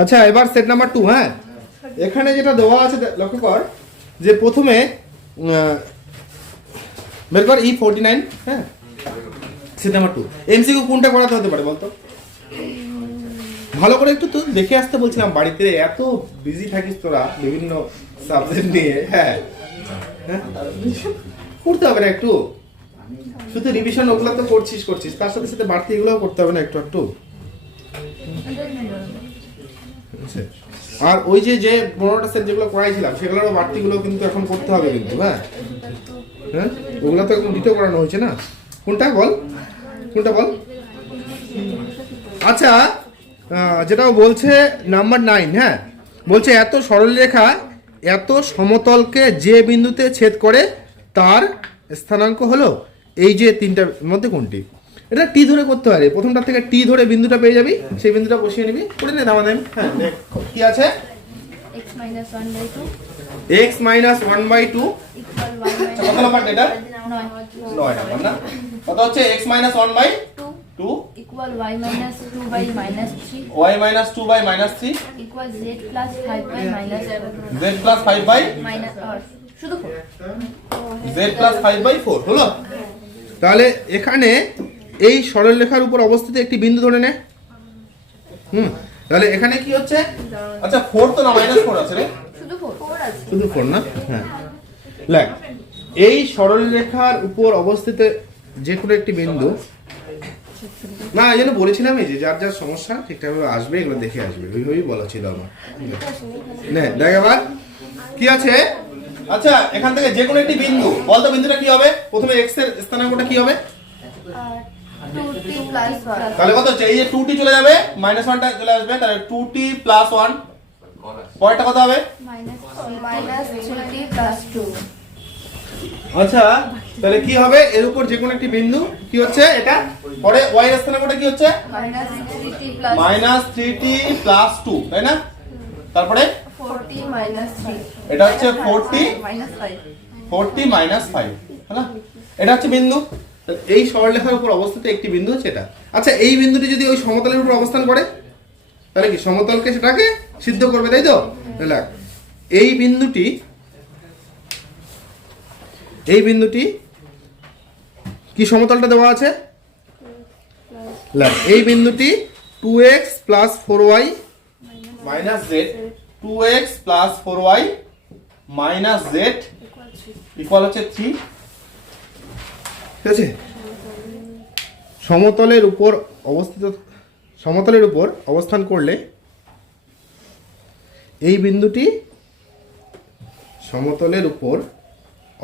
আচ্ছা এবার set number two হ্যাঁ? এখানে যেটা দেওয়া আছে লক্ষ্য কর, যে প্রথমে বের কর ই ফোরটি নাইন হ্যাঁ সেট নাম্বার টু এমসিকিউ কোনটা করাতে হতে পারে বলতো? ভালো করে একটু তো দেখে আসতে বলছিলাম, বাড়িতে এত বিজি থাকিস তোরা, বিভিন্ন সাবজেক্ট নিয়ে হ্যাঁ? হ্যাঁ? করতে হবে না একটু। শুধু রিভিশন ওগুলো তো করছিস করছিস। তার সাথে সাথে বাড়তি এগুলোও করতে হবে না একটু একটু। আচ্ছা। আর ওই যে যে পনেরোটা সেট যেগুলো করাইছিলাম, সেগুলোরও বাড়তিগুলো কিন্তু এখন করতে হবে কিন্তু হ্যাঁ? হ্যাঁ? ওগুলো তো এখন দ্বিতীয় করানো হয়েছে না? কোনটা বল? কোনটা বল? আচ্ছা যেটা বলছে নাম্বার নাইন হ্যাঁ? বলছে, এত সরলরেখা এত সমতলকে যে বিন্দুতে ছেদ করে, তার স্থানাঙ্ক হলো, এই যে তিনটার মধ্যে কোনটি? এটা টি ধরে করতে পারে প্রথমটা থেকে টি ধরে বিন্দুটা পেয়ে যাবি সেই বিন্দুটা বসিয়ে নিবি। করে নে দামা হ্যাঁ দেখ, কি আছে? X minus 1 by 2 X minus one by two equal কত নাম্বার এটা 9 নয় নাম্বার না? কত হচ্ছে? One by 2 two equal y minus 2 by minus 3 Y minus two by minus three equal z plus 5 by minus 7 Z plus five by minus শুধু by four হলো? তাহলে এখানে এই সরল সরলরেখার উপর অবস্থিত একটি বিন্দু ধরে নে। হুম তাহলে এখানে কি হচ্ছে? আচ্ছা ফোর তো না মাইনাস ফোর আছে রে। শুধু 4 আছে। শুধু ফোর না? হ্যাঁ। লেখ এই সরলরেখার উপর অবস্থিত যে কোনো একটি বিন্দু। না এই জন্য বলেছিলাম এই যে যার যার সমস্যা ঠিকঠাকভাবে আসবে এগুলো দেখে আসবে। ওইভাবেই বলা ছিল আমার। নে দেখ এবার। কি আছে? আচ্ছা এখান থেকে যে কোনো একটি বিন্দু। বলতো বিন্দুটা কি হবে? প্রথমে এক্সের স্থানাঙ্কটা কি হবে? 2t 1 তাহলে কত হচ্ছে? এই যে 2t চলে যাবে মাইনাস ওয়ানটা চলে আসবে তাহলে 2t প্লাস ওয়ান পরেরটা কত হবে? 3t plus 2 আচ্ছা তাহলে কি হবে? এর উপর যে কোনো একটি বিন্দু কি হচ্ছে এটা? পরে y এর স্থানাঙ্কটা কি হচ্ছে? 3t minus three T plus two তাই না? তারপরে? 4t minus 3 এটা হচ্ছে 4t minus 5 forty minus five না? এটা হচ্ছে বিন্দু। এই সরলরেখার উপর অবস্থিত একটি বিন্দু হচ্ছে এটা। আচ্ছা এই বিন্দুটি যদি ওই সমতলের উপর অবস্থান করে, তাহলে কি সমতলকে সেটাকে সিদ্ধ করবে, তাই তো? এই বিন্দুটি এই বিন্দুটি কি সমতলটা দেওয়া আছে? এই বিন্দুটি two X plus four Y minus Z two X plus four Y minus Z equal হচ্ছে থ্রি ঠিক আছে? সমতলের উপর অবস্থিত, সমতলের উপর অবস্থান করলে এই বিন্দুটি সমতলের উপর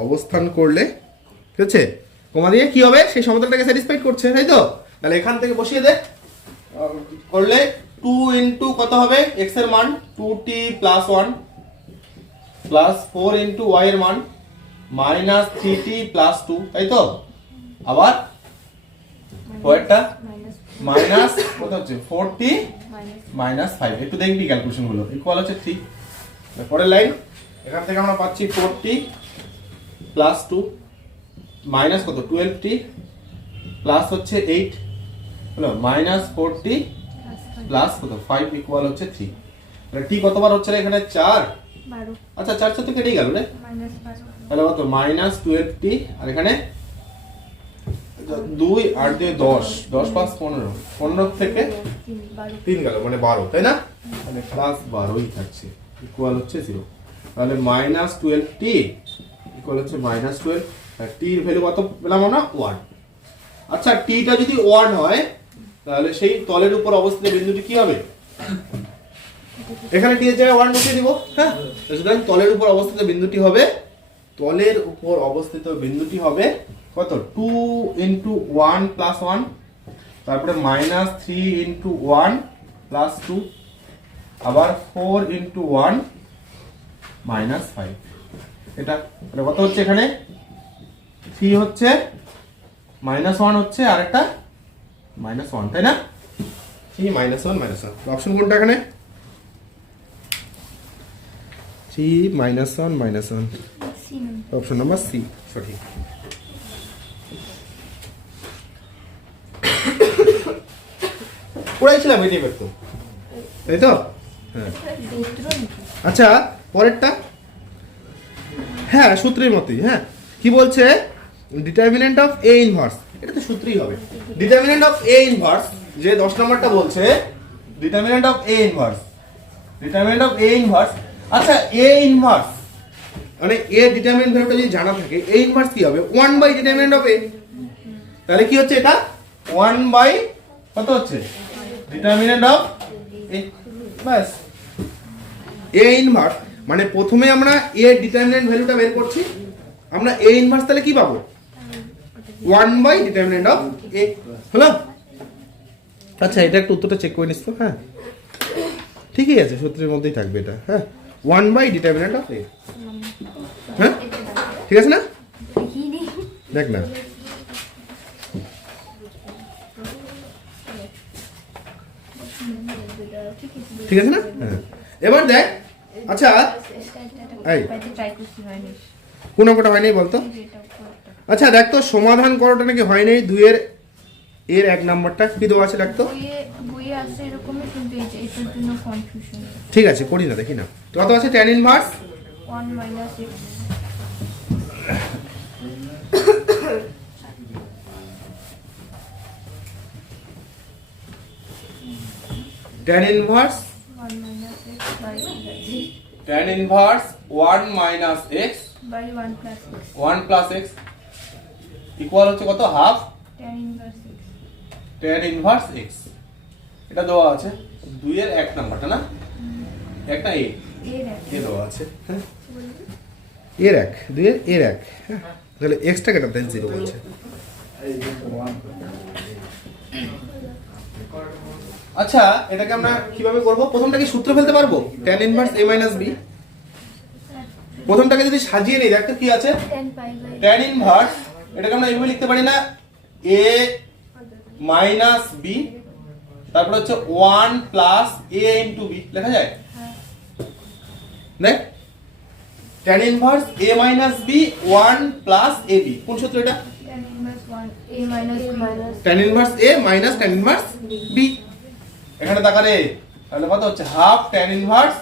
অবস্থান করলে, ঠিক আছে? কমা দিয়ে কি হবে? সেই সমতলটাকে স্যাটিসফাইড করছে, তাই তো? তাহলে এখান থেকে বসিয়ে দে। করলে টু ইন্টু কত হবে? এক্সের মান two T plus one plus four into Y এর মান minus three T plus two তাই তো? আবার পরেরটা মাইনাস কত হচ্ছে? Four T minus minus five একটু দেখবি ক্যালকুলেশনগুলো। ইকুয়াল হচ্ছে থ্রি পরের লাইন এখান থেকে আমরা পাচ্ছি four T plus two minus কত? টুয়েলভ টি প্লাস হচ্ছে এইট হলো? মাইনাস ফোর টি প্লাস কত? ফাইভ ইকুয়াল হচ্ছে থ্রি টি কতবার হচ্ছে রে এখানে? চার। 12 আচ্ছা চার চার তো কেটেই গেল রে। Minus 12 তাহলে কত? মাইনাস টুয়েলভ টি আর এখানে দুই আর দুই দশ। দশ পাঁচ পনেরো। পনেরো থেকে তিন গেল মানে বারো, তাই না? মানে প্লাস বারোই থাকছে ইকুয়াল হচ্ছে জিরো তাহলে মাইনাস টুয়েলভ টি ইকুয়াল হচ্ছে মাইনাস টুয়েলভ টির ভ্যালু কত পেলাম আমরা? ওয়ান আচ্ছা টিটা যদি ওয়ান হয়, তাহলে সেই তলের উপর অবস্থিত বিন্দুটি কি হবে? এখানে টি এর জায়গায় ওয়ান বসিয়ে দিব হ্যাঁ? সুতরাং তলের উপর অবস্থিত বিন্দুটি হবে, তলের উপর অবস্থিত বিন্দুটি হবে কত? Two into one plus one তারপরে minus three into one plus two আবার four into one minus five এটা এটা কত হচ্ছে এখানে? থ্রি হচ্ছে মাইনাস ওয়ান হচ্ছে আর একটা মাইনাস ওয়ান তাই না? Three minus one minus one option কোনটা এখানে? Three minus one minus one option number C সঠিক। পড়াইছিলাম এটি তো। তাই তো? হ্যাঁ। আচ্ছা পরেরটা? হ্যাঁ সূত্রের মতোই হ্যাঁ। কি বলছে? ডিটারমিনেন্ট অফ এ ইনভার্স এটা তো সূত্রই হবে। ডিটারমিনেন্ট অফ এ ইনভার্স যে দশ নম্বরটা বলছে determinant of A inverse determinant of A inverse আচ্ছা এ ইনভার্স মানে এ ডিটারমিনেন্ট ভ্যালুটা যদি জানা থাকে এ ইনভার্স কি হবে? One by determinant of A তাহলে কি হচ্ছে এটা? ওয়ান বাই কত হচ্ছে? ডিটারমিনেন্ট অফ এ ব্যাস। এ ইনভার্স মানে প্রথমে আমরা এ ডিটারমিনেন্ট ভ্যালুটা বের করছি আমরা এ ইনভার্স তাহলে কি পাবো? One by determinant of A হলো? আচ্ছা এটা একটু উত্তরটা চেক করে নিস তো হ্যাঁ? ঠিকই আছে সূত্রের মধ্যেই থাকবে এটা হ্যাঁ? One by determinant of A হ্যাঁ? ঠিক আছে না? দেখ না। ঠিক আছে না? হ্যাঁ। এবার দেখ। আচ্ছা এই। কোন অঙ্কটা হয়নি বলতো? আচ্ছা দেখ তো, সমাধান করাটা নাকি হয়নি? দুইয়ের, এর এক নাম্বারটা কি দেওয়া আছে দেখ তো? বইয়ে বইয়ে আছে এরকমই কিন্তু এই যে এটার কনফিউশন ঠিক আছে, করি না, দেখি না। কত আছে? Tan inverse tan inverse one minus X by tan inverse one minus X by one plus X one plus X equal হচ্ছে কত? Half tan inverse X tan inverse X এটা দেওয়া আছে দুইয়ের এক নাম্বারটা না? একটা এ এর এ দেওয়া আছে হ্যাঁ। এর এক দুইয়ের এর এক হ্যাঁ। তাহলে এক্সটা কেটে দেন জিরো বলছে। আচ্ছা এটাকে আমরা কীভাবে করব? প্রথমটা কি সূত্র ফেলতে পারব? tan inverse a b? প্রথমটাকে যদি সাজিয়ে নেই দেখতো কি আছে? tan ইনভার্স এটাকে আমরা এইভাবে লিখতে পারি না a মাইনাস b তারপর হচ্ছে 1 প্লাস a ইনটু b লেখা যায়? দেখ tan inverse a minus b 1 plus ab কোন সূত্র এটা? tan inverse a minus tan inverse b এখানে তাকারে তাহলে কত হচ্ছে? হাফ ট্যান ইনভার্স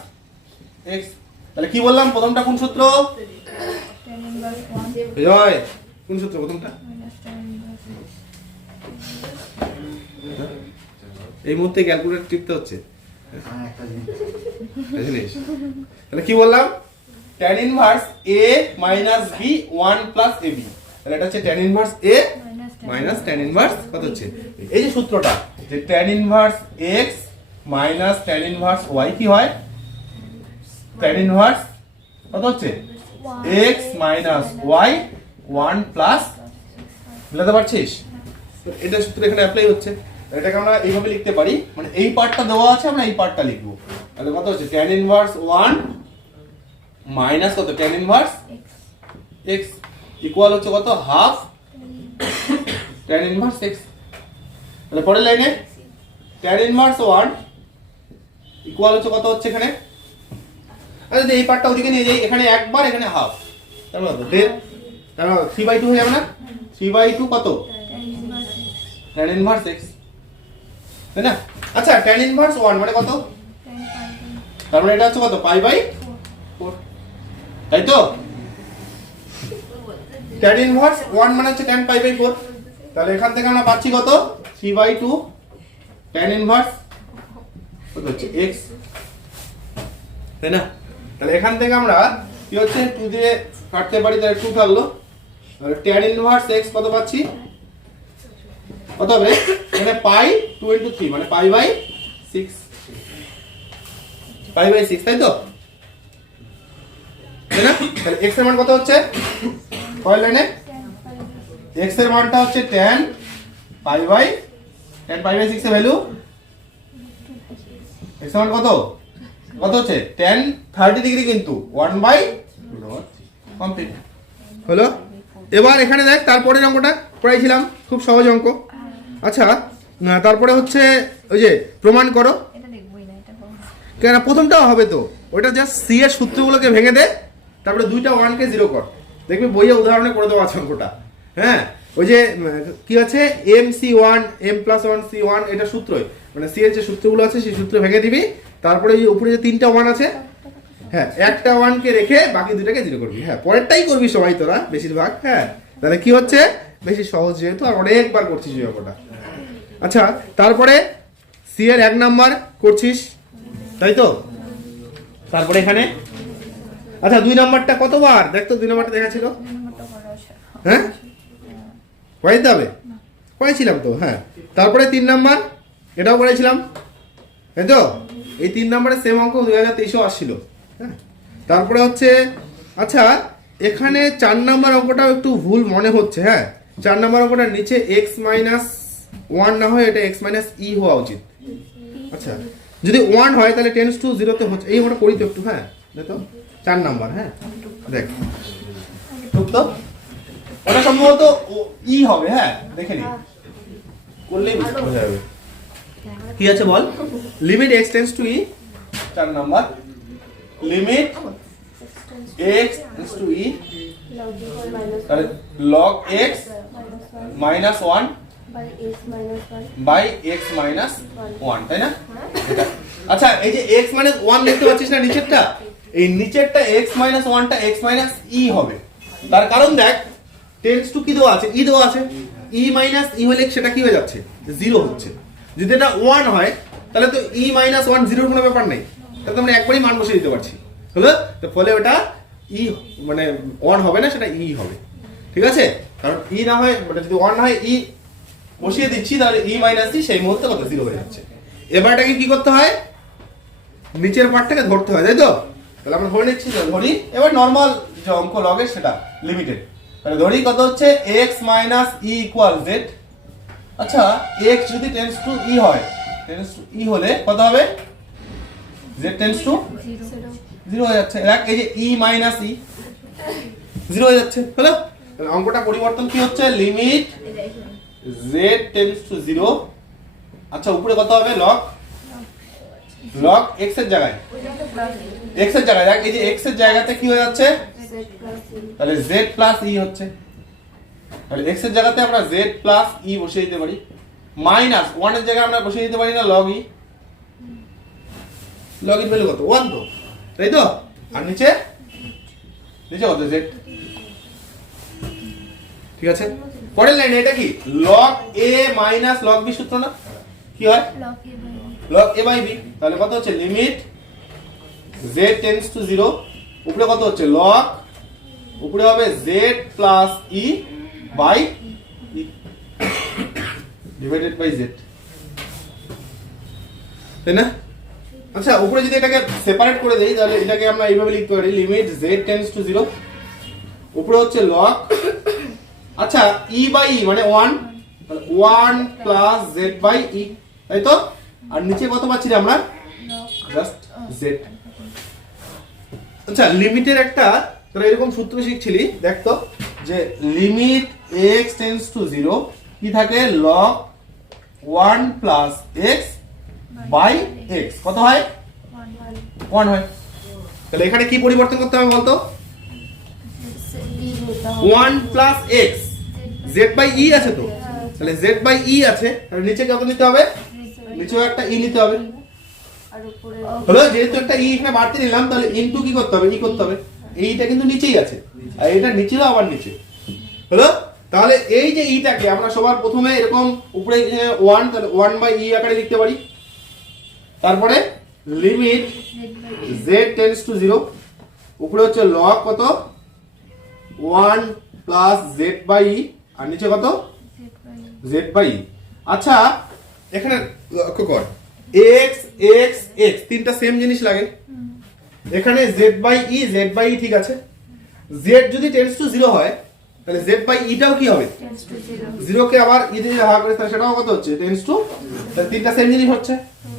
x তাহলে কি বললাম? প্রথমটা কোন সূত্র? টেন ইনভার্স ওয়ান জয় কোন সূত্র প্রথমটা? এই মুহূর্তে ক্যালকুলেটর টিপতে হচ্ছে। তাহলে কি বললাম? tan inverse a minus b 1 plus ab তাহলে এটা হচ্ছে tan inverse a minus minus tan inverse কত হচ্ছে? এই যে সূত্রটা। যে tan inverse x minus tan inverse y কি হয়? tan ইনভার্স কত হচ্ছে? x মাইনাস y 1 প্লাস বুঝতে পারছিস? এটা সূত্র এখানে অ্যাপ্লাই হচ্ছে। এটাকে আমরা এইভাবে লিখতে পারি। মানে এই পার্টটা দেওয়া আছে, আমরা এই পার্টটা লিখব। তাহলে কত হচ্ছে? tan ইনভার্স 1 মাইনাস কত? tan ইনভার্স এক্স ইকুয়াল হচ্ছে কত? হাফ tan ইনভার্স x তাহলে পরের লাইনে tan ইনভার্স ওয়ান ইকুয়াল হচ্ছে কত হচ্ছে এখানে? আচ্ছা যদি এই পার্টটা ওদিকে নিয়ে যাই, এখানে একবার, এখানে হাফ তার মানে তার মানে থ্রি বাই টু হয়ে যাবে না? থ্রি বাই টু কত? টেন ইনভার্স এক্স তাই না? আচ্ছা tan ইনভার্স 1 মানে কত? তার মানে এটা হচ্ছে কত? পাই বাই ফোর তাই তো? tan ইনভার্স 1 মানে হচ্ছে tan পাই বাই 4 তাহলে এখান থেকে আমরা পাচ্ছি কত? থ্রি বাই 2 tan ইনভার্স কত হচ্ছে? x তাই না? তাহলে এখান থেকে আমরা কি হচ্ছে? টু দিয়ে কাটতে পারি, তাহলে টু থাকল। তাহলে tan ইনভার্স এক্স কত পাচ্ছি? কত হবে? এখানে পাই 2 ইনটু 3 মানে pi by six pi by six তাই তো? তাই না? তাহলে x এর মান কত হচ্ছে? পরের লাইনে? X এর মানটা হচ্ছে tan pi by tan pi by 6 এর ভ্যালু x এর মান কত? কত হচ্ছে? tan 30 ডিগ্রি কিন্তু। 1 বাই কমপ্লিট হলো? এবার এখানে দেখ তারপরের অঙ্কটা পড়াইছিলাম খুব সহজ অঙ্ক। আচ্ছা তারপরে হচ্ছে ওই যে প্রমাণ করো। এটা দেখবই না এটা বড়। কেন প্রথমটাও হবে তো। ওটা জাস্ট সি এর সূত্রগুলোকে ভেঙে দে তারপরে দুইটা ওয়ানকে জিরো কর। দেখবি বইয়ে উদাহরণে করে দেওয়া আছে অঙ্কটা। হ্যাঁ ওই যে কি আছে? M C one M plus one C one এটা সূত্রই। মানে সি এর যে সূত্রগুলো আছে সেই সূত্র ভেঙে দিবি। তারপরে ওই উপরে যে তিনটা ওয়ান আছে হ্যাঁ একটা ওয়ানকে রেখে বাকি দুটাকে জিরো করবি। হ্যাঁ পরেরটাই করবি সবাই তোরা বেশিরভাগ হ্যাঁ। তাহলে কি হচ্ছে? বেশি সহজ যেহেতু আর অনেকবার করছিস এই অঙ্কটা। আচ্ছা তারপরে সি এর এক নাম্বার করছিস তাই তো? তারপরে এখানে? আচ্ছা দুই নাম্বারটা কতবার? দেখ তো দুই নাম্বারটা দেখা ছিল হ্যাঁ? করাইতে হবে? করাইছিলাম তো হ্যাঁ। তারপরে তিন নাম্বার, এটাও করেছিলাম তাই তো? এই তিন নাম্বারে সেম অঙ্ক দুই হাজার তেইশেও আসছিল হ্যাঁ। তারপরে হচ্ছে আচ্ছা এখানে চার নাম্বার অঙ্কটাও একটু ভুল মনে হচ্ছে হ্যাঁ। চার নাম্বার অঙ্কটার নিচে এক্স মাইনাস ওয়ান না হয় এটা এক্স মাইনাস ই হওয়া উচিত। আচ্ছা যদি ওয়ান হয় তাহলে টেন্স টু জিরোতে হচ্ছে, এই আমরা করি তো একটু হ্যাঁ। দেখো চার নাম্বার হ্যাঁ। দেখ। তো ওটা সম্ভবত ই হবে হ্যাঁ দেখে নি। করলেই বুঝতে বোঝা যাবে। কি আছে বল? Limit X tends to E চার number. Limit X tends to E তাহলে log X minus one by X minus one তাই না? এটা। আচ্ছা এই যে এক্স মাইনাস ওয়ান দেখতে পাচ্ছিস না নিচেরটা? এই নিচেরটা এক্স মাইনাস ওয়ানটা এক্স মাইনাস ই হবে। তার কারণ দেখ টেন্স টু কি দেওয়া আছে? ই দেওয়া আছে। ই মাইনাস ই হলে সেটা কি হয়ে যাচ্ছে? জিরো হচ্ছে। যদি এটা ওয়ান হয়, তাহলে তো ই মাইনাস ওয়ান জিরোর কোনো ব্যাপার নেই। তাহলে আমরা একবারই মান বসিয়ে দিতে পারছি। হলো? তো ফলে ওটা ই মানে ওয়ান হবে না, সেটা ই হবে। ঠিক আছে? কারণ ই না হয় মানে যদি ওয়ান হয় ই বসিয়ে দিচ্ছি, তাহলে ই মাইনাস ই সেই মুহূর্তে কত? জিরো হয়ে যাচ্ছে। এবারটাকে কি করতে হয়? নিচের পার্টটাকে ধরতে হয়, তাই তো? তাহলে আমরা ধরে নিচ্ছি, ধরি এবার নর্মাল যে অঙ্ক লগের সেটা লিমিটেড তাহলে ধরি কত হচ্ছে? X minus E equal Z আচ্ছা এক্স যদি টেন্স টু ই হয় টেন্স টু ই হলে কত হবে? জেড টেন্স টু জিরো হয়ে যাচ্ছে। দেখ, এই যে ই মাইনাস ই জিরো হয়ে যাচ্ছে, হলো? অঙ্কটা পরিবর্তন কি হচ্ছে? Limit Z tends to zero আচ্ছা উপরে কত হবে? লগ লগ এক্সের জায়গায়। এক্সের জায়গায়, দেখ, এই যে এক্সের জায়গাতে কি হয়ে যাচ্ছে? তাহলে জেড প্লাস ই হচ্ছে। তাহলে এক্সের জায়গাতে আমরা জেড প্লাস ই বসিয়ে দিতে পারি। মাইনাস ওয়ানের জায়গায় আমরা বসিয়ে দিতে পারি না log E log in value কত? ওয়ান তো। তাই তো? আর নিচে? নিচে কত জেড ঠিক আছে? পরের লাইনে এটা কি? Log A minus log B সূত্র না? কি হয়? লগ এ বাই বি তাহলে কত হচ্ছে? Limit Z tends to zero উপরে কত হচ্ছে? লগ উপরে হবে Z plus E by divided by Z তাই না? আচ্ছা উপরে যদি এটাকে সেপারেট করে দেই তাহলে এটাকে আমরা এইভাবে লিখতে পারি limit Z tends to zero উপরে হচ্ছে লগ আচ্ছা ই বাই ই মানে one one plus Z by E তাই তো? আর নিচে কত পাচ্ছি আমরা? জাস্ট জেড আচ্ছা লিমিটের একটা তোরা এরকম সূত্র শিখছিলি দেখ তো যে limit X tends to zero কি থাকে? Log one plus X by X কত হয়? ওয়ান হয়। তাহলে এখানে কি পরিবর্তন করতে হবে বলতো? One plus X Z by E আছে তো? তাহলে জেড বাই ই আছে তাহলে নিচে কত নিতে হবে? নিচেও একটা ই নিতে হবে। আর উপরে হলো যেহেতু একটা ই এখানে বাড়তে নিলাম তাহলে ইনটু কি করতে হবে? ই করতে হবে। এইটা কিন্তু নিচেই আছে। আর এটা নিচেও আবার নিচে। হলো? তাহলে এই যে ইটাকে আমরা সবার প্রথমে এরকম উপরে ওয়ান তাহলে ওয়ান বাই ই আকারে লিখতে পারি। তারপরে limit Z tends to zero উপরে হচ্ছে লগ কত? One plus Z by E আর নিচে কত? জেড বাই আচ্ছা এখানে লক্ষ্য কর। এক্স এক্স এক্স তিনটা সেম জিনিস লাগে। এখানে Z by E Z by E ঠিক আছে? জেড যদি টেন্স টু জিরো হয় তাহলে জেড বাই ইটাও কি হবে? জিরোকে আবার ই দিয়ে ভাগ করে তাহলে সেটাও কত হচ্ছে? টেন্স টু তাহলে তিনটা সেম জিনিস হচ্ছে।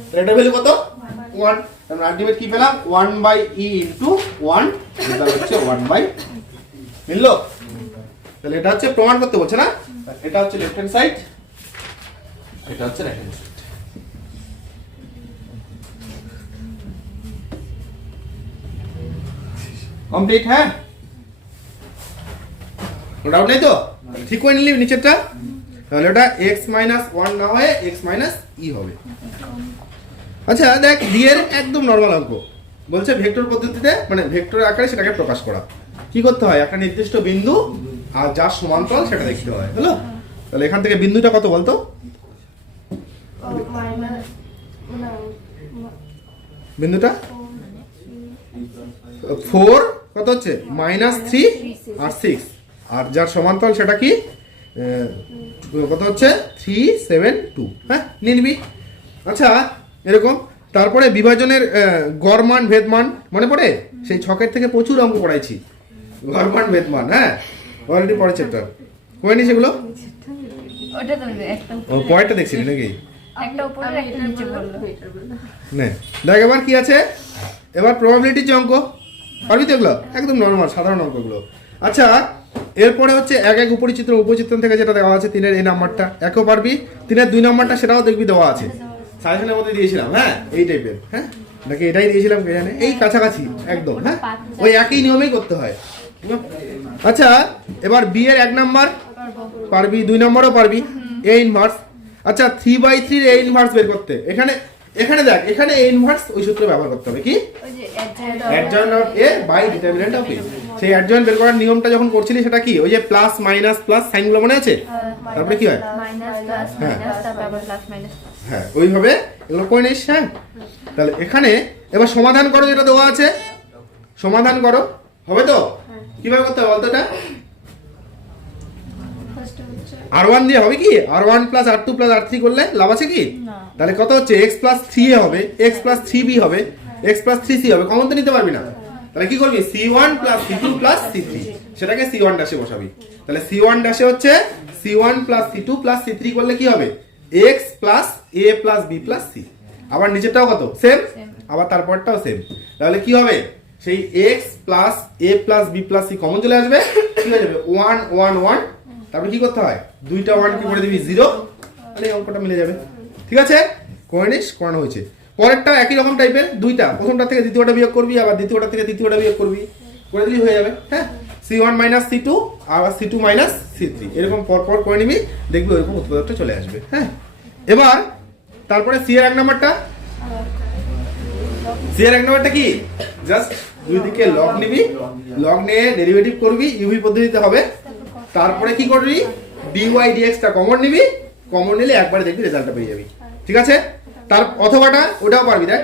তাহলে এটা ভ্যালু কত? ওয়ান আমরা আলটিমেট কি পেলাম? One by E into one এটা হচ্ছে ওয়ান বাই মিললো? তাহলে এটা হচ্ছে প্রমাণ করতে বলছে না? এটা হচ্ছে লেফট হ্যান্ড সাইড এটা হচ্ছে রাইট হ্যান্ড সাইড কমপ্লিট হ্যাঁ? ডাউট নেই তো? ঠিক করে নিলি নিচেরটা? তাহলে ওটা এক্স মাইনাস ওয়ান না হয়ে এক্স মাইনাস ই হবে। আচ্ছা দেখ ডি এর একদম নর্মাল অঙ্ক। বলছে ভেক্টর পদ্ধতিতে মানে ভেক্টর আকারে সেটাকে প্রকাশ করা। কি করতে হয়? একটা নির্দিষ্ট বিন্দু আর যার সমান্তরাল সেটা দেখতে হয় হলো? তাহলে এখান থেকে বিন্দুটা কত বলতো? বিন্দুটা? ফোর কত হচ্ছে? মাইনাস থ্রি আর সিক্স। আর যার সমান্তরাল সেটা কি? কত হচ্ছে? Three seven two. হ্যাঁ নিয়ে নিবি। আচ্ছা এরকম। তারপরে বিভাজনের গড়মান ভেদমান মনে পড়ে? সেই ছকের থেকে প্রচুর অঙ্ক পড়াইছি গড়মান ভেদমান হ্যাঁ? অলরেডি পড়ে চ্যাপ্টার করে সেগুলো পয়েন্টটা দেখছিলি নাকি? দেখ এবার কি আছে? এবার প্রবাবিলিটি যে অঙ্ক। পারবি তো এগুলো? একদম নর্মাল সাধারণ অঙ্কগুলো। আচ্ছা এরপরে হচ্ছে এক এক উপরিচিত্র উপচিত্রণ থেকে যেটা দেওয়া আছে, তিনের এই নাম্বারটা। একও পারবি? তিনের দুই নাম্বারটা সেটাও দেখবি দেওয়া আছে। সাজেশনের মধ্যে দিয়েছিলাম হ্যাঁ? এই টাইপের হ্যাঁ? নাকি এটাই দিয়েছিলাম কে জানে? এই কাছাকাছি, একদম হ্যাঁ? ওই একই নিয়মেই করতে হয়। আচ্ছা এবার বি এর এক নাম্বার। পারবি, দুই নম্বরও পারবি। এ ইনভার্স আচ্ছা থ্রি বাই থ্রির এ ইনভার্স বের করতে। এখানে এখানে দেখ এখানে এ ইনভার্স ওই সূত্র ব্যবহার করতে হবে কি? Adjoint of A by determinant of A সেই অ্যাডজয়েন্ট বের করার নিয়মটা যখন করছিলি সেটা কি? ওই যে প্লাস মাইনাস প্লাস সাইনগুলো মনে আছে? তারপরে কি হয়? মাইনাস হ্যাঁ। ওইভাবে এগুলো করে নিস হ্যাঁ? তাহলে এখানে এবার সমাধান করো যেটা দেওয়া আছে। সমাধান করো। হবে তো? কীভাবে করতে হবে বলতো এটা? আর ওয়ান দিয়ে হবে কি? R one plus R two plus R three করলে লাভ আছে কি? তাহলে কত হচ্ছে? এক্স প্লাস থ্রি এ হবে। এক্স প্লাস থ্রি বি হবে। এক্স প্লাস থ্রি সি হবে। কমন তো নিতে পারবি না। তাহলে কি করবি? C one plus C two plus C three সেটাকে সি ওয়ান ড্যাশে বসাবি। তাহলে সি ওয়ান ড্যাশে হচ্ছে C one plus C two plus C three করলে কি হবে? X plus A plus B plus C আবার নিচেরটাও কত? সেম আবার তারপরটাও সেম তাহলে কি হবে? সেই X plus A plus B plus C common চলে আসবে। কি হয়ে যাবে? ওয়ান ওয়ান ওয়ান তারপরে কি করতে হয়? দুইটা ওয়ান কি করে দিবি? জিরো তাহলে অঙ্কটা মিলে যাবে। ঠিক আছে? করে নিস করানো হয়েছে। পরেরটা একই রকম টাইপের দুইটা। প্রথমটা থেকে দ্বিতীয়টা বিয়োগ করবি, আবার দ্বিতীয়টা থেকে তৃতীয়টা বিয়োগ করবি। করে দিলেই হয়ে যাবে হ্যাঁ? C one minus C two আবার C two minus C three এরকম পর পর করে নিবি, দেখবি ওরকম উৎপাদকটা চলে আসবে হ্যাঁ? এবার, তারপরে সি এর এক নাম্বারটা। সি এর এক নাম্বারটা কি? জাস্ট দুই দিকে লগ নিবি। লগ নিয়ে ডেরিভেটিভ করবি ইউভি পদ্ধতিতে হবে। তারপরে কি করবি? ডিওয়াই ডিএক্সটা কমন নিবি কমন নিলে একবারে দেখবি রেজাল্টটা পেয়ে যাবি। ঠিক আছে? তার অথবাটা, ওটাও পারবি, দেখ।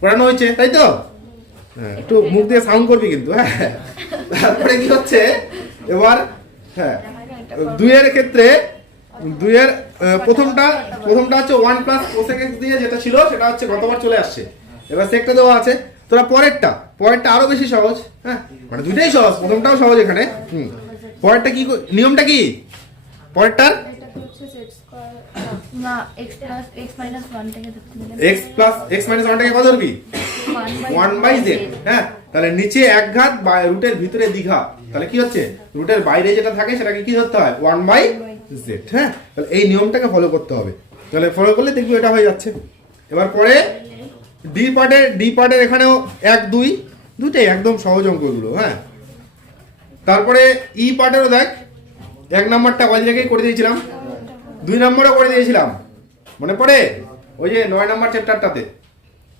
পড়ানো হয়েছে, তাই তো? হ্যাঁ একটু মুখ দিয়ে সাউন্ড করবি কিন্তু হ্যাঁ। তারপরে কি হচ্ছে? এবার হ্যাঁ দুইয়ের ক্ষেত্রে, দুইয়ের প্রথমটা প্রথমটা হচ্ছে ওয়ান প্লাস কোসেক এক্স দিয়ে যেটা ছিল, সেটা হচ্ছে গতবার চলে আসছে। এবার সেকটা দেওয়া আছে। তোরা পরেরটা পরেরটা আরও বেশি সহজ হ্যাঁ? মানে দুইটাই সহজ, প্রথমটাও সহজ এখানে। হুম। পরেরটা কি নিয়মটা কি? পরেরটার? এক্স প্লাস এক্স মাইনাস ওয়ানটাকে কত ধরবি? ওয়ান বাই জেড হ্যাঁ? তাহলে নিচে এক ঘাত বা রুটের ভিতরে দ্বিঘা তাহলে কি হচ্ছে? রুটের বাইরে যেটা থাকে সেটাকে কি ধরতে হয়? ওয়ান বাই জেড হ্যাঁ? তাহলে এই নিয়মটাকে ফলো করতে হবে। তাহলে ফলো করলে দেখবি এটা হয়ে যাচ্ছে। এবার পরে ডি পার্টের ডি পার্টের এখানেও এক দুই দুইটাই একদম সহজ অঙ্কগুলো হ্যাঁ? তারপরে ই পার্টেরও দেখ, এক নাম্বারটা ওই জায়গায় করে দিয়েছিলাম, দুই নম্বরও করে দিয়েছিলাম। মনে পড়ে? ওই যে নয় নম্বর চ্যাপ্টারটাতে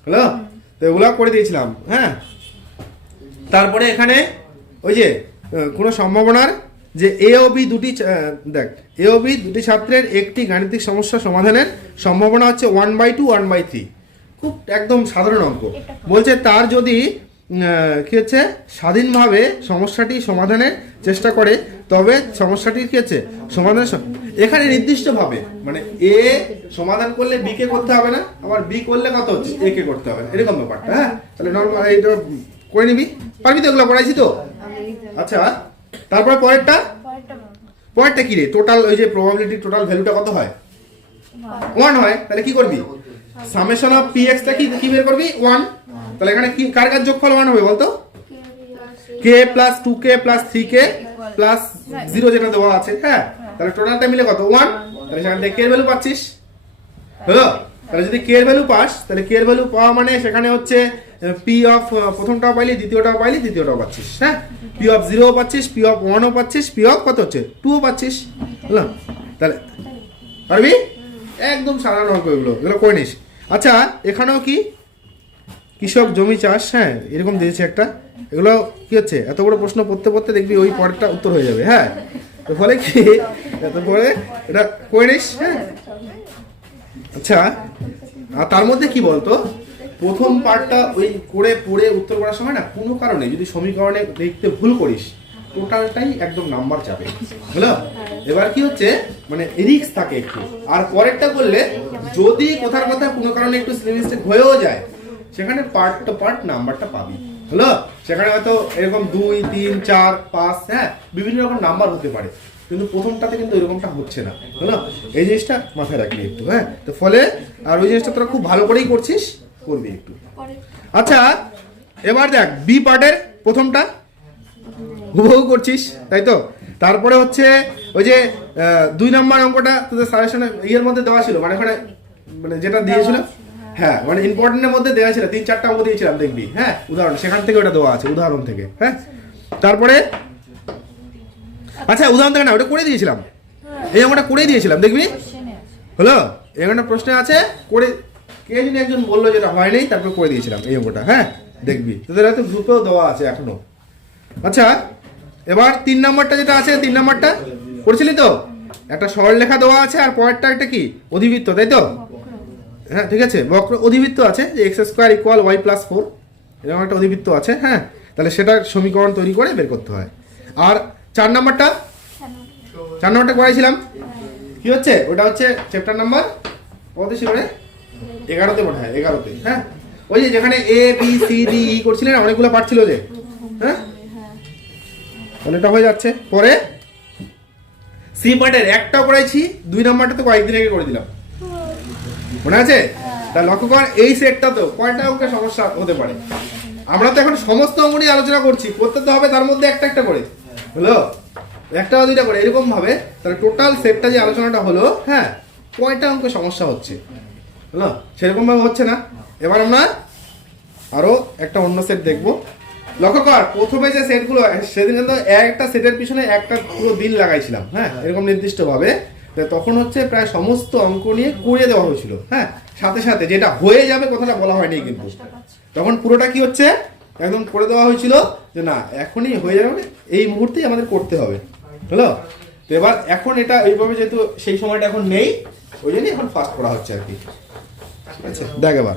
হ্যালো তো ওগুলো করে দিয়েছিলাম হ্যাঁ? তারপরে এখানে ওই যে কোনো সম্ভাবনার যে এ ও বি দুটি দেখ এ ও বি দুটি ছাত্রের একটি গাণিতিক সমস্যা সমাধানের সম্ভাবনা হচ্ছে one by two one by three খুব একদম সাধারণ অঙ্ক। বলছে তার যদি কি হচ্ছে? স্বাধীনভাবে সমস্যাটি সমাধানের চেষ্টা করে তবে সমস্যাটির কি হচ্ছে? সমাধানের এখানে নির্দিষ্টভাবে মানে এ সমাধান করলে বি কে করতে হবে না? আবার বি করলে কত হচ্ছে? এ কে করতে হবে না। এরকম ব্যাপারটা হ্যাঁ? তাহলে নর্মাল এইটা করে নিবি। পারবি তো এগুলো করাইছি তো? আচ্ছা তারপরে পরেরটা। পরেরটা কি রে? টোটাল ওই যে প্রবাবিলিটি টোটাল ভ্যালুটা কত হয়? ওয়ান হয়। তাহলে কি করবি? সামেশন অফ পি এক্সটা কি কি বের করবি? ওয়ান তাহলে এখানে কি, কার কার যোগফল ওয়ান হবে বলতো? K plus two K plus three K plus zero যেটা দেওয়া আছে হ্যাঁ? তাহলে টোটালটা মিলে কত? ওয়ান তাহলে সেখান থেকে কে ভ্যালু পাচ্ছিস? হলো তাহলে যদি কে এর ভ্যালু পাস, তাহলে কে এর ভ্যালু পাওয়া মানে সেখানে হচ্ছে পি অফ প্রথমটাও পাইলি, দ্বিতীয়টাও পাইলি, তৃতীয়টাও পাচ্ছিস হ্যাঁ? পি অফ জিরো পাচ্ছিস পি অফ ওয়ানও পাচ্ছিস পি অফ কত হচ্ছে? টুও পাচ্ছিস হলো তাহলে, পারবি? একদম সাধারণ অঙ্ক এগুলো এগুলো করে নিস। আচ্ছা এখানেও কি? কৃষক জমি চাষ হ্যাঁ এরকম দিয়েছে একটা। এগুলো কি হচ্ছে? এত বড় প্রশ্ন পড়তে পড়তে দেখবি ওই পরেরটা উত্তর হয়ে যাবে হ্যাঁ। তো ফলে কি? এত পরে এটা করে নিস হ্যাঁ। আচ্ছা আর তার মধ্যে কি বলতো? প্রথম পার্টটা ওই করে পড়ে উত্তর করার সময় না কোনো কারণে যদি সমীকরণে দেখতে ভুল করিস, টোটালটাই একদম নাম্বার যাবে, বুঝলো? এবার কি হচ্ছে? মানে রিক্স থাকে একটু। আর পরেরটা করলে যদি কোথার কথা কোনো কারণে একটু মিস্টেক হয়েও যায় সেখানে পার্ট টু পার্ট নাম্বারটা পাবি। হলো? সেখানে হয়তো এরকম দুই তিন চার পাঁচ হ্যাঁ বিভিন্ন রকম নাম্বার হতে পারে। কিন্তু প্রথমটাতে কিন্তু এরকমটা হচ্ছে না। হলো? এই জিনিসটা মাথায় রাখবি একটু হ্যাঁ? তো ফলে আর ওই জিনিসটা তোরা খুব ভালো করেই করছিস করবি একটু। আচ্ছা এবার দেখ বি পার্টের প্রথমটা হুবহু করছিস তাই তো? তারপরে হচ্ছে ওই যে দুই নম্বর অঙ্কটা তোদের সাজেশনে ইয়ের মধ্যে দেওয়া ছিল মানে ওখানে মানে যেটা দিয়েছিল? হ্যাঁ মানে ইম্পর্টেন্টের মধ্যে দেওয়া ছিল, তিন চারটা অঙ্ক দিয়েছিলাম, দেখবি হ্যাঁ উদাহরণ, সেখান থেকে ওটা দেওয়া আছে, উদাহরণ থেকে হ্যাঁ। তারপরে আচ্ছা উদাহরণ থেকে না, ওটা করে দিয়েছিলাম। এই অঙ্কটা করে দিয়েছিলাম, দেখবি? হলো? এখানে প্রশ্ন আছে, করে, কে যিনি একজন বলল যেটা হয়নি, তারপর করে দিয়েছিলাম এই অঙ্কটা হ্যাঁ দেখবি। তোদের হয়তো গ্রুপেও দেওয়া আছে এখনও। আচ্ছা এবার তিন নাম্বারটা যেটা আছে, তিন নাম্বারটা করেছিলি তো? একটা সরল লেখা দেওয়া আছে, আর পরেরটা একটা কি? অধিবৃত্ত, তাই তো? হ্যাঁ ঠিক আছে। বক্র অধিবৃত্ত আছে যে X square equal Y plus four এরকম একটা অধিবৃত্ত আছে হ্যাঁ? তাহলে সেটা সমীকরণ তৈরি করে বের করতে হয়। আর চার নাম্বারটা? চার নাম্বারটা করাইছিলাম কি হচ্ছে? ওটা হচ্ছে চ্যাপ্টার নাম্বার কত ছিল রে? এগারোতে মনে হয় এগারোতে হ্যাঁ? ওই যে যেখানে A B C D E করছিলেন, অনেকগুলো পার্ট ছিল যে হ্যাঁ? এটা হয়ে যাচ্ছে। পরে সি পার্টের একটাও করাইছি দুই নাম্বারটা তো কয়েকদিন আগে করে দিলাম। মনে আছে? তা লক্ষ্য কর, এই সেটটা তো, কয়টা অঙ্কের সমস্যা হতে পারে? আমরা তো এখন সমস্ত অঙ্ক নিয়ে আলোচনা করছি তো হবে তার মধ্যে একটা একটা করে। হলো? একটা বা দুইটা করে, এরকম ভাবে। তাহলে টোটাল সেটটা যে আলোচনাটা হলো হ্যাঁ কয়টা অঙ্ক সমস্যা হচ্ছে? হলো? সেরকম ভাবে হচ্ছে না? এবার আমরা আরও একটা অন্য সেট দেখব। লক্ষ্য কর, প্রথমে যে সেটগুলো সেদিন কিন্তু একটা সেটের পিছনে একটা পুরো দিন লাগাইছিলাম হ্যাঁ এরকম নির্দিষ্টভাবে। তখন হচ্ছে প্রায় সমস্ত অঙ্ক নিয়ে করে দেওয়া হয়েছিল। হ্যাঁ সাথে সাথে যেটা হয়ে যাবে কথাটা বলা হয়নি কিন্তু। তখন পুরোটা কি হচ্ছে? একদম করে দেওয়া হয়েছিল যে না এখনই হয়ে যাবে মানে এই মুহূর্তেই আমাদের করতে হবে। হলো? তো এবার এখন এটা এইভাবে যেহেতু সেই সময়টা এখন নেই ওই জন্যই এখন ফাস্ট করা হচ্ছে আর কি। ঠিক আছে দেখ এবার।